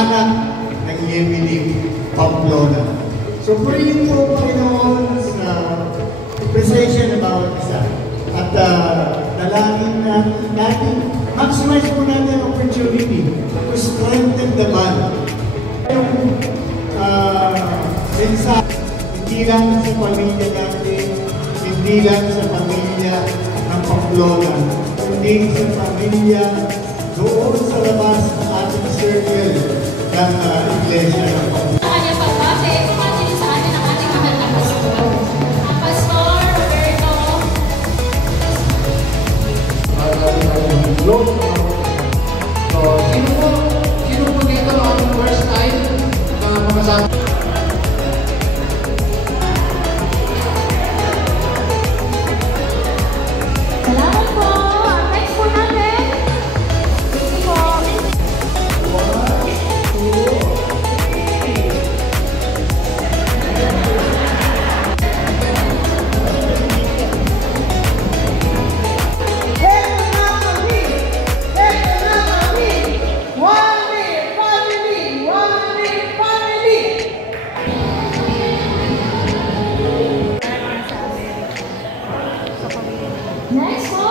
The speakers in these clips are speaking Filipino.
anak ng Yemilim Pamplona. So purihin po, Panginoon, sa presensya ng bawat isa. At dalangin natin, maximize po natin ang opportunity to strengthen the bond. Yung mensahe, hindi lang sa pamilya natin, hindi lang sa pamilya ng Pamplona, kundi sa pamilya doon sa labas ng ating circle ng iglesia ng Pamplona. So, sino po dito ang first time na makasama? Salamat po! Next po natin! Thank you po! 1, 2, 3. Next po!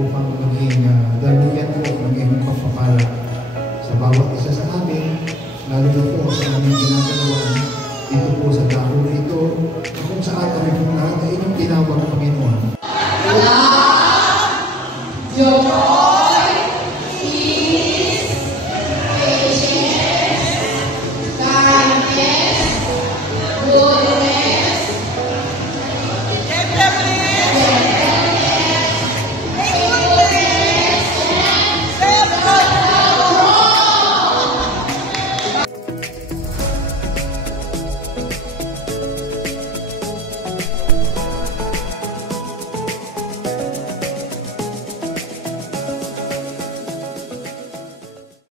upang maging daluyan po ng iyong pagpapala sa bawat isa sa amin, lalo na po sa aming ginagawa dito po sa dako na ito, na kung saan kami po lahat ay inyong tinawag, Panginoon.